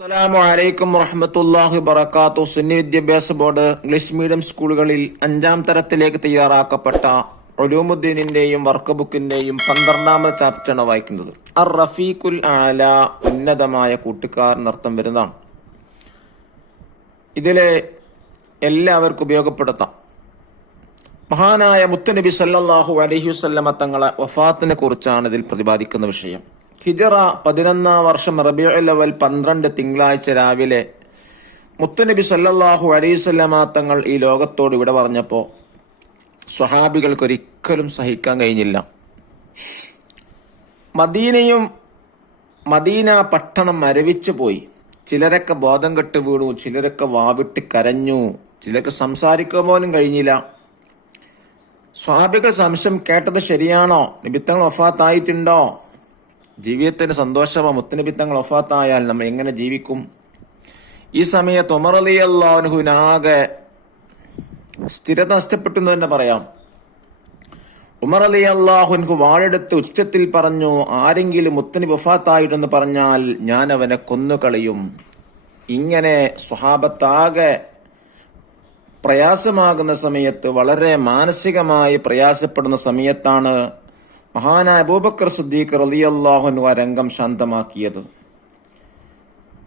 അസ്സലാമു അലൈക്കും വറഹ്മത്തുള്ളാഹി വബറകാതുഹു. സുന്നി വിദ്യാഭ്യാസ ബോർഡ് ഇംഗ്ലീഷ് മീഡിയം സ്കൂളുകളിൽ 5ാം തരത്തിലേക്ക് തയ്യാറാക്കപ്പെട്ട ഉലൂമുദ്ദീനിന്റെയും വർക്ക് ബുക്കിന്റെയും 12ാമത്തെ ചാപ്റ്ററാണ് വായിക്കുന്നത്. അർ റഫീഖുൽ ആല, ഉന്നതമായ കൂട്ടുകാരൻ അർത്ഥം വരുന്നതാണ്. ഇതിലെ എല്ലാവർക്കും ഉപയോഗപ്പെടുത്താം. മഹാനായ മുത്തുനബി സല്ലല്ലാഹു അലൈഹി വസല്ലമ തങ്ങളെ വഫാത്തിനെ കുറിച്ചാണ് ഇതിൽ പ്രതിപാദിക്കുന്ന വിഷയം. ഹിജറ 11-ാം വർഷം റബീഉൽ അവ്വൽ 12 തിങ്കളാഴ്ച രാവിലെ മുത്തുനബി സല്ലല്ലാഹു അലൈഹി വസല്ലമ തങ്ങൾ ഈ ലോകത്തോട് ഇവിടെ പറഞ്ഞപ്പോൾ സ്വഹാബികൾക്ക് ഒരിക്കലും സഹിക്കാൻ കഴിഞ്ഞില്ല. മദീന പട്ടണം മരവിച്ചു പോയി. ചിലരൊക്കെ ബോധം കെട്ട് വീണു, ചിലരൊക്കെ വാവിട്ട് കരഞ്ഞു, ചിലർക്ക് സംസാരിക്കാൻ പോലും കഴിഞ്ഞില്ല. സ്വഹാബികൾ സംശയം, കേട്ടത് ശരിയാണോ? നബിത്തങ്ങൾ വഫാത്തായിട്ടുണ്ടോ? ജീവിതത്തിന് സന്തോഷമോ? മുത്തുനബി തങ്ങൾ വഫാത്തായാൽ നമ്മൾ എങ്ങനെ ജീവിക്കും? ഈ സമയത്ത് ഉമർ റളിയല്ലാഹു അൻഹുവിനാകെ സ്ഥിരത നഷ്ടപ്പെട്ടു എന്ന് തന്നെ പറയാം. ഉമർ റളിയല്ലാഹു അൻഹു വാളെടുത്ത് ഉച്ചത്തിൽ പറഞ്ഞു, ആരെങ്കിലും മുത്തുനബി വഫാത്തായിട്ടെന്ന് പറഞ്ഞാൽ ഞാൻ അവനെ കൊന്നുകളയും. ഇങ്ങനെ സ്വഹാബത്താകെ പ്രയാസമാകുന്ന സമയത്ത്, വളരെ മാനസികമായി പ്രയാസപ്പെടുന്ന സമയത്താണ് മഹാനായ അബൂബക്കർ സിദ്ദീഖ് റളിയല്ലാഹു അൻഹു ആ രംഗം ശാന്തമാക്കിയത്.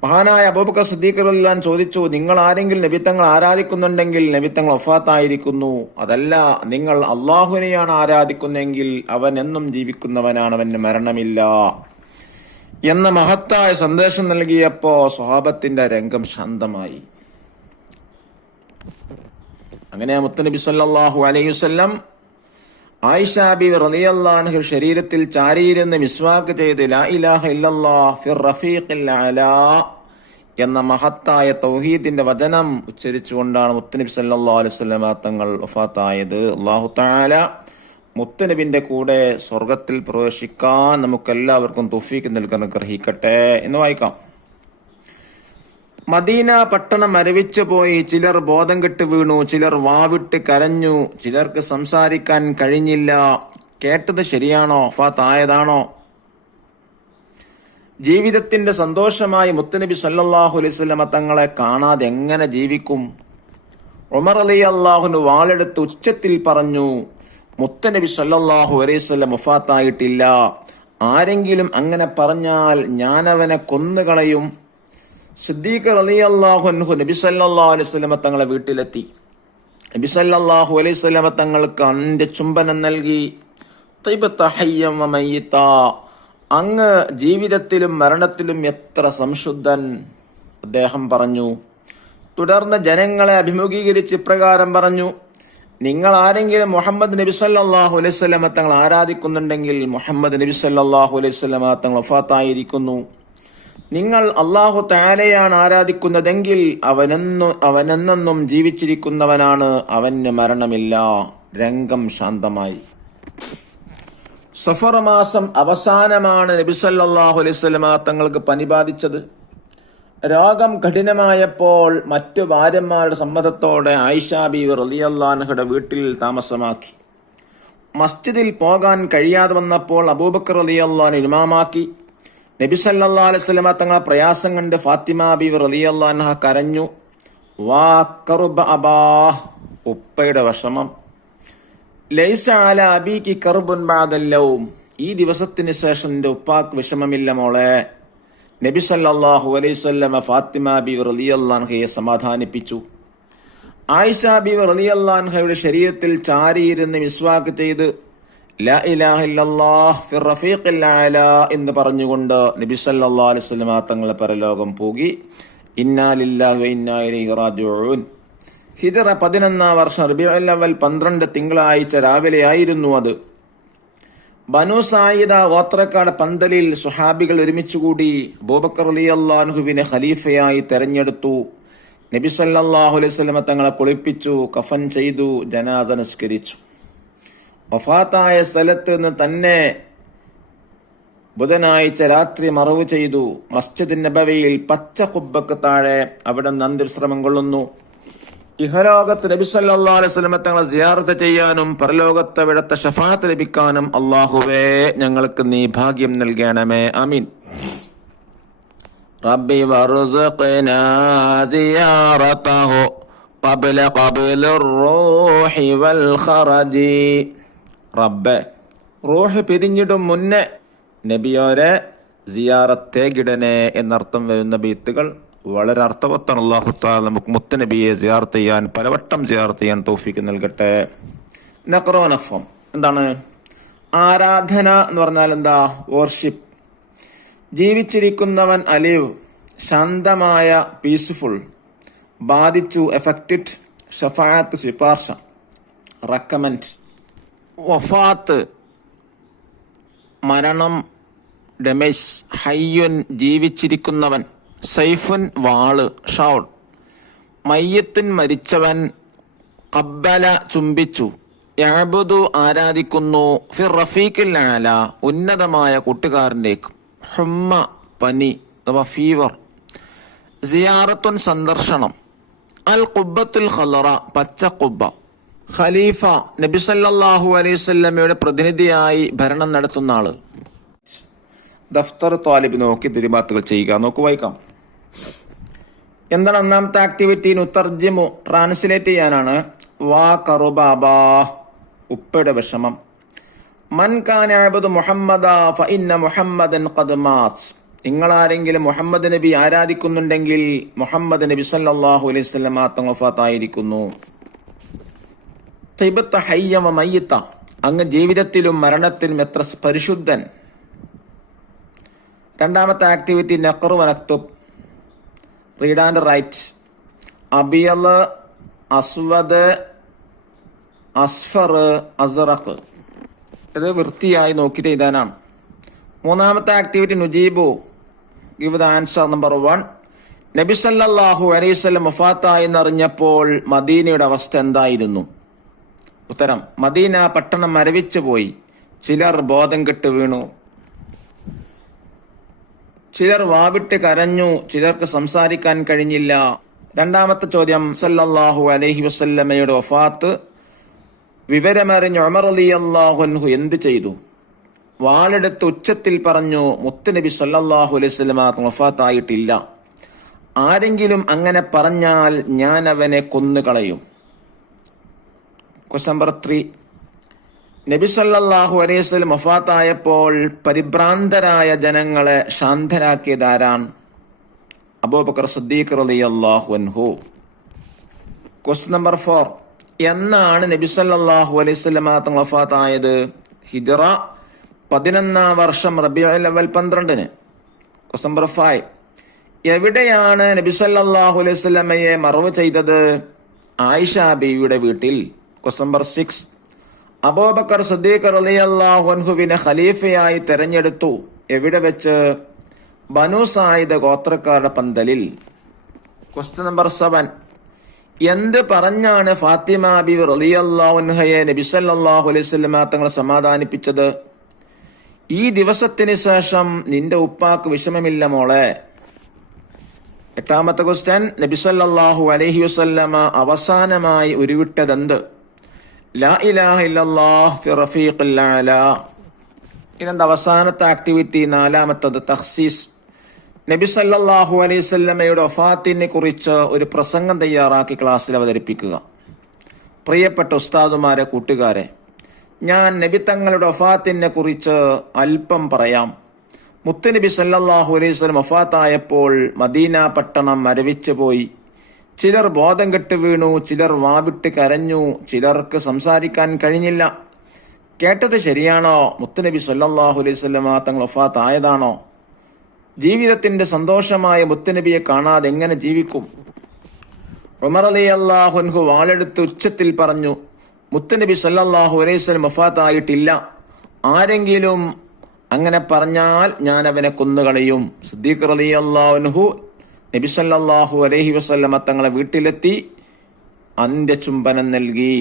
മഹാനായ അബൂബക്കർ സിദ്ദീഖ് റളിയല്ലാഹു അൻഹു ചോദിച്ചു, നിങ്ങൾ ആരെങ്കിലും നബിത്തങ്ങൾ ആരാധിക്കുന്നുണ്ടെങ്കിൽ നബിത്തങ്ങൾ വഫാത്തായിരിക്കുന്നു. അതല്ല, നിങ്ങൾ അള്ളാഹുവിനെയാണ് ആരാധിക്കുന്നെങ്കിൽ അവൻ എന്നും ജീവിക്കുന്നവനാണ്, അവന് മരണമില്ല എന്ന മഹത്തായ സന്ദേശം നൽകിയപ്പോ സ്വഹാബത്തിന്റെ രംഗം ശാന്തമായി. അങ്ങനെ മുത്തുനബി സല്ലല്ലാഹു അലൈഹി വസല്ലം ആയിഷ ബീവി റളിയല്ലാഹു അൻഹ ശരീരത്തിൽ ചാരിയിരുന്ന് മിസ്വാക്ക് ചെയ്ത് ലാ ഇലാഹ ഇല്ലല്ലാഹ് ഫിർ റഫീഖിൽ അലാ എന്ന മഹത്തായ തൗഹീദിന്റെ വചനം ഉച്ചരിച്ചുകൊണ്ടാണ് മുത്തുനബി സല്ലല്ലാഹു അലൈഹി വസല്ലം തങ്ങൾ വഫാത്തായത്. അല്ലാഹു തആല മുത്തുനബിന്റെ കൂടെ സ്വർഗത്തിൽ പ്രവേശിക്കാൻ നമുക്കെല്ലാവർക്കും തൗഫീഖ് നൽകാൻ ഗ്രഹിക്കട്ടെ എന്ന് വായിക്കാം. മദീന പട്ടണം മരവിച്ചു പോയി. ചിലർ ബോധം കെട്ട് വീണു, ചിലർ വാവിട്ട് കരഞ്ഞു, ചിലർക്ക് സംസാരിക്കാൻ കഴിഞ്ഞില്ല. കേട്ടത് ശരിയാണോ? വഫാത്തായതാണോ? ജീവിതത്തിന്റെ സന്തോഷമായി മുത്തുനബി സല്ലല്ലാഹു അലൈഹി വസല്ലമ തങ്ങളെ കാണാതെ എങ്ങനെ ജീവിക്കും? ഉമർ റളിയല്ലാഹു അൻഹു വാളെടുത്ത് ഉച്ചത്തിൽ പറഞ്ഞു, മുത്തുനബി സല്ലല്ലാഹു അലൈഹി വസല്ലം വഫാത്തായിട്ടില്ല. ആരെങ്കിലും അങ്ങനെ പറഞ്ഞാൽ ഞാനവനെ കൊന്നുകളയും. സിദ്ദീഖ് റളിയല്ലാഹു അൻഹു നബി സല്ലല്ലാഹു അലൈഹി വസല്ലമ തങ്ങളെ വീട്ടിലെത്തി. നബി സല്ലല്ലാഹു അലൈഹി വസല്ലമ തങ്ങൾക്ക് അന്റെ ചുംബനം നൽകി. തൈബത ഹയ്യം വ മയ്യിതാ, അങ്ങ് ജീവിതത്തിലും മരണത്തിലും എത്ര സംശുദ്ധൻ അദ്ദേഹം പറഞ്ഞു. തുടർന്ന് ജനങ്ങളെ അഭിമുഖീകരിച്ച് ഇപ്രകാരം പറഞ്ഞു, നിങ്ങൾ ആരെങ്കിലും മുഹമ്മദ് നബി സല്ലല്ലാഹു അലൈഹി വസല്ലമ തങ്ങൾ ആരാധിക്കുന്നുണ്ടെങ്കിൽ മുഹമ്മദ് നബി സല്ലല്ലാഹു അലൈഹി വസല്ലമ തങ്ങൾ വഫാത്തായിരിക്കുന്നു. നിങ്ങൾ അല്ലാഹു തആലയാണ് ആരാധിക്കുന്നതെങ്കിൽ അവനെന്നും ജീവിച്ചിരിക്കുന്നവനാണ്, അവന് മരണമില്ല. രംഗം ശാന്തമായി. സഫർ മാസം അവസാനമാണ് നബി സല്ലല്ലാഹു അലൈഹി വസല്ലമ തങ്ങൾക്ക് പനി ബാധിച്ചത്. രോഗം കഠിനമായപ്പോൾ മറ്റു ഭാര്യമാരുടെ സമ്മതത്തോടെ ആയിഷ ബീവി റളിയല്ലാഹു അൻഹയുടെ വീട്ടിൽ താമസമാക്കി. മസ്ജിദിൽ പോകാൻ കഴിയാതെ വന്നപ്പോൾ അബൂബക്കർ റളിയല്ലാഹു അൻഹു ഇമാമാക്കി. നബി സല്ലല്ലാഹു അലൈഹി വസല്ലമ തങ്ങളെ പ്രയാസം കണ്ട് ഫാത്തിമ ബീവി റളിയല്ലാഹു അൻഹ കരഞ്ഞു. വാ കർബ അബാ, ഉപ്പയുടെ വിഷമം. ലൈസ അലാ അബീകി കർബുൻ ബഅദൽ ലൗം, ഈ ദിവസത്തിന് ശേഷം നിന്റെ ഉപ്പാക്ക് വിഷമമില്ല മോളെ. നബി സല്ലല്ലാഹു അലൈഹി വസല്ലമ ഫാത്തിമ ബീവി റളിയല്ലാഹു അൻഹയെ സമാധാനിപ്പിച്ചു. ആയിഷ ബീവി റളിയല്ലാഹു അൻഹയുടെ ശരീരത്തിൽ ചാരിയിരുന്ന് മിസ്വാക്ക് ചെയ്ത് ലാ ഇലാഹ ഇല്ലല്ലാഹ് ഫിർ റഫീഖിൽ അലാ എന്ന് പറഞ്ഞുകൊണ്ട് നബി സല്ലല്ലാഹു അലൈഹി വസല്ലമ തങ്ങളെ പരലോകം പോയി. ഇന്നാ ലില്ലാഹി വ ഇന്നാ ഇലൈഹി റാജിഊൻ. ഹിജറ 11-ാം വർഷം റബീഉൽ അവ്വൽ 12 തിങ്കളാഴ്ച രാവിലെയായിരുന്നു അത്. ബനു സായിദ ഗോത്രക്കാട് പന്തലിൽ സ്വഹാബികൾ ഒരുമിച്ചുകൂടി അബൂബക്കർ റളിയല്ലാഹു അൻഹുവിനെ ഖലീഫയായി തെരഞ്ഞെടുത്തു. നബി സല്ലല്ലാഹു അലൈഹി വസല്ലമ തങ്ങളെ കുളിപ്പിച്ചു, കഫൻ ചെയ്തു, ജനാസ നിസ്കരിച്ചു. വഫാത്തായ സ്ഥലത്ത് നിന്ന് തന്നെ ബുധനാഴ്ച രാത്രി മറവ് ചെയ്തു. മസ്ജിദ് നബവിയിൽ പച്ച ഖുബ്ബക്ക് താഴെ അവിടെ നിന്ന് അന്ത്യവിശ്രമം കൊള്ളുന്നു. ഇഹലോകത്ത് നബി സല്ലല്ലാഹു അലൈഹി വസല്ലമ തങ്ങളെ സിയാറത്ത് ചെയ്യാനും പരലോകത്ത് അവിടുത്തെ ശഫാഅത്ത് ലഭിക്കാനും അല്ലാഹുവേ ഞങ്ങൾക്ക് നീ ഭാഗ്യം നൽകണമേ. ആമീൻ. റബ്ബി വർസുഖ്നാ സിയാറതഹു ഖബ്ല റൂഹി വൽ ഖറജി. റബ്ബേ, റൂഹ് പിരിഞ്ഞിടും മുന്നേ നബിയോരെ സിയാറത്തേകിടനെ എന്നർത്ഥം വരുന്ന ബീത്തുകൾ വളരെ അർത്ഥവത്താണ്. അല്ലാഹു തആല നമുക്ക് മുത്തുനബിയെ സിയാറത്ത് ചെയ്യാൻ, പലവട്ടം സിയാറത്ത് ചെയ്യാൻ തൗഫീക്ക് നൽകട്ടെ. നഖ്റ നഫം എന്താണ്? ആരാധന എന്ന് പറഞ്ഞാൽ എന്താ? വർഷിപ്പ്. ജീവിച്ചിരിക്കുന്നവൻ അലിവ്, ശാന്തമായ, പീസ്ഫുൾ. ബാധിച്ചു, എഫക്റ്റഡ്. ഷഫാഅത്ത്, ശുപാർശ, റെക്കമെൻഡ്. വഫാത്ത്, മരണം, ഡെമേജ്. ഹയ്യുൻ, ജീവിച്ചിരിക്കുന്നവൻ. സൈഫുൻ, വാള്, ഷൗൾ. മയ്യത്തിൻ, മരിച്ചവൻ. ഖബ്ബല, ചുംബിച്ചു. യഅ്ബുദു, ആരാധിക്കുന്നു. ഫിർ റഫീഖിൽ അഅല, ഉന്നതമായ കൂട്ടുകാരൻ്റേക്ക്. ഹുമ്മ, പനി അഥവാ ഫീവർ. സിയാറത്തുൻ, സന്ദർശനം. അൽ ഖുബ്ബത്തുൽ ഖളറ, പച്ച ഖുബ്ബ. ഖലീഫ, നബി സല്ലല്ലാഹു അലൈഹി വസല്ലമയുടെ പ്രതിനിധിയായി ഭരണം നടത്തുന്ന ആള്. ദഫ്തർ ത്വാലിബ് നോക്കി ദിരിബാത്തുകൾ ചെയ്യുക. നോക്കു, വായിക്കാം. എന്താണ് ഒന്നാമത്തെ ആക്ടിവിറ്റി? നുതർജിമു, ട്രാൻസ്ലേറ്റ് ചെയ്യാനാണ്. വാ കറുബാബാ, ഉപ്പയുടെ വിഷമം. മൻ കാന യഅ്ബുദു മുഹമ്മദ ഫഇന്ന മുഹമ്മദൻ ഖദ് മാത്. നിങ്ങളാരെങ്കിലും മുഹമ്മദ് നബി ആരാധിക്കുന്നുണ്ടെങ്കിൽ മുഹമ്മദ് നബി സല്ലല്ലാഹു അലൈഹി വസല്ലം തങ്ങൾ വഫാത്തായിരിക്കുന്നു. തൈബത്ത ഹയ്യ വ മയ്യിത്ത, അങ്ങ് ജീവിതത്തിലും മരണത്തിലും എത്ര പരിശുദ്ധൻ. രണ്ടാമത്തെ ആക്ടിവിറ്റി നഖ്റു വ നക്തുബ്, റീഡ് ആൻഡ് റൈറ്റ്. അബിയൽ, അസ്വദ്, അസ്ഫർ, അസ്റഖ്. ഇത് വൃത്തിയായി നോക്കിയിട്ട് എഴുതാനാണ്. മൂന്നാമത്തെ ആക്ടിവിറ്റി നുജീബു, ഗിവ് ദ ആൻസർ. നമ്പർ 1, നബി സല്ലല്ലാഹു അലൈഹി വസല്ലം വഫാത്തായി എന്നറിഞ്ഞപ്പോൾ മദീനയുടെ അവസ്ഥ എന്തായിരുന്നു? ഉത്തരം: മദീന പട്ടണം മരവിച്ചു പോയി. ചിലർ ബോധം കെട്ട് വീണു, ചിലർ വാവിട്ട് കരഞ്ഞു, ചിലർക്ക് സംസാരിക്കാൻ കഴിഞ്ഞില്ല. രണ്ടാമത്തെ ചോദ്യം, സല്ലല്ലാഹു അലൈഹി വസല്ലമയുടെ വഫാത്ത് വിവരമറിഞ്ഞ് ഉമർ റളിയല്ലാഹു അൻഹു എന്ത് ചെയ്തു? വാളെടുത്ത് ഉച്ചത്തിൽ പറഞ്ഞു, മുത്തുനബി സല്ലല്ലാഹു അലൈഹി വസല്ലമ വഫാത്തായിട്ടില്ല. ആരെങ്കിലും അങ്ങനെ പറഞ്ഞാൽ ഞാൻ അവനെ കൊന്നുകളയും. ക്വസ്റ്റ്യൻ നമ്പർ 3, നബി സല്ലല്ലാഹു അലൈഹി വസല്ലം വഫാത്തായപ്പോൾ പരിഭ്രാന്തരായ ജനങ്ങളെ ശാന്തരാക്കിയതാരാണ്? അബൂബക്കർ സിദ്ദീഖ് റളിയല്ലാഹു അൻഹു. ക്വസ്റ്റ്യൻ നമ്പർ 4, എന്നാണ് നബി സല്ലല്ലാഹു അലൈഹി വസല്ലം തങ്ങൾ വഫാത്തായത്? ഹിജ്റ 11-ാം വർഷം റബീഉൽ അവ്വൽ 12-ന്. ക്വസ്റ്റ്യൻ നമ്പർ 5, എവിടെയാണ് നബി സല്ലല്ലാഹു അലൈഹി വസല്ലമയെ മറവ് ചെയ്തത്? ആയിഷ ബീവിയുടെ വീട്ടിൽ. ക്വസ്റ്റ്യൻ നമ്പർ 6, അബൂബക്കർ സിദ്ദീഖ് റളിയല്ലാഹു അൻഹുവിനെ ഖലീഫയായി തെരഞ്ഞെടുത്തു. എവിടെ വെച്ച്? ബനു സായിദ് ഗോത്രക്കാരുടെ പന്തലിൽ. ക്വസ്റ്റ്യൻ നമ്പർ 7, എന്ത് പറഞ്ഞാണ് ഫാത്തിമ ബീവി റളിയല്ലാഹു അൻഹയെ നബി സല്ലല്ലാഹു അലൈഹി വസല്ലം തങ്ങൾ സമാധാനിപ്പിച്ചത്? ഈ ദിവസത്തിന് ശേഷം നിന്റെ ഉപ്പാക്ക് വിഷമമില്ല മോളെ. എട്ടാമത്തെ ക്വസ്റ്റ്യൻ, നബി സല്ലല്ലാഹു അലൈഹി വസല്ലമ അവസാനമായി ഉരുവിട്ടതെന്ത്? ലാ ഇലാഹ ഇല്ലല്ലാഹ് ഫി റഫീഖിൽ അഅല. ഇതെന്താ അവസാനത്തെ ആക്ടിവിറ്റി? നാലാമത്തത് തഖ്സീസ്. നബി സല്ലല്ലാഹു അലൈഹി വസല്ലമയുടെ വഫാത്തിനെ കുറിച്ച് ഒരു പ്രസംഗം തയ്യാറാക്കി ക്ലാസ്സിൽ അവതരിപ്പിക്കുക. പ്രിയപ്പെട്ട ഉസ്താദുമാരെ, കൂട്ടുകാരെ, ഞാൻ നബി തങ്ങളുടെ വഫാത്തിനെ കുറിച്ച് അല്പം പറയാം. മുത്തുനബി സല്ലല്ലാഹു അലൈഹി വസല്ലം വഫാത്തായപ്പോൾ മദീന പട്ടണം മരവിച്ചു പോയി. ചിലർ ബോധം കെട്ട് വീണു, ചിലർ വാവിട്ട് കരഞ്ഞു, ചിലർക്ക് സംസാരിക്കാൻ കഴിഞ്ഞില്ല. കേട്ടത് ശരിയാണോ? മുത്തുനബി സല്ലല്ലാഹു അലൈഹി വസല്ലം തങ്ങൾ വഫാത്തായതാണോ? ജീവിതത്തിന്റെ സന്തോഷമായ മുത്തുനബിയെ കാണാതെ എങ്ങനെ ജീവിക്കും? ഉമർ റളിയല്ലാഹു അൻഹു വാളെടുത്ത് ഉച്ചത്തിൽ പറഞ്ഞു, മുത്തുനബി സല്ലല്ലാഹു അലൈഹി വസല്ലം വഫാത്തായിട്ടില്ല. ആരെങ്കിലും അങ്ങനെ പറഞ്ഞാൽ ഞാൻ അവനെ കൊന്നുകളയും. സിദ്ദീഖ് റളിയല്ലാഹു അൻഹു നബി സല്ലല്ലാഹു അലൈഹി വസല്ലം തങ്ങളെ വീട്ടിലെത്തി അന്ത്യചുംബനം നൽകി,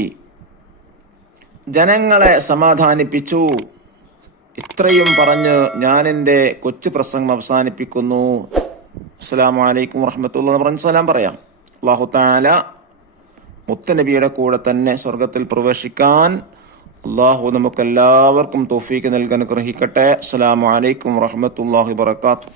ജനങ്ങളെ സമാധാനിപ്പിച്ചു. ഇത്രയും പറഞ്ഞ് ഞാൻ എൻ്റെ കൊച്ചു പ്രസംഗം അവസാനിപ്പിക്കുന്നു. അസ്സലാമു അലൈക്കും വറഹ്മത്തുള്ളാഹി എന്ന് പറഞ്ഞ് സലാം പറയാം. അല്ലാഹു തആല മുത്തുനബിയുടെ കൂടെ തന്നെ സ്വർഗത്തിൽ പ്രവേശിക്കാൻ അല്ലാഹു നമുക്കെല്ലാവർക്കും തൗഫീഖ് നൽകാൻ അനുഗ്രഹിക്കട്ടെ. അസ്സലാമു അലൈക്കും വറഹ്മത്തുള്ളാഹി വബറകാതുഹു.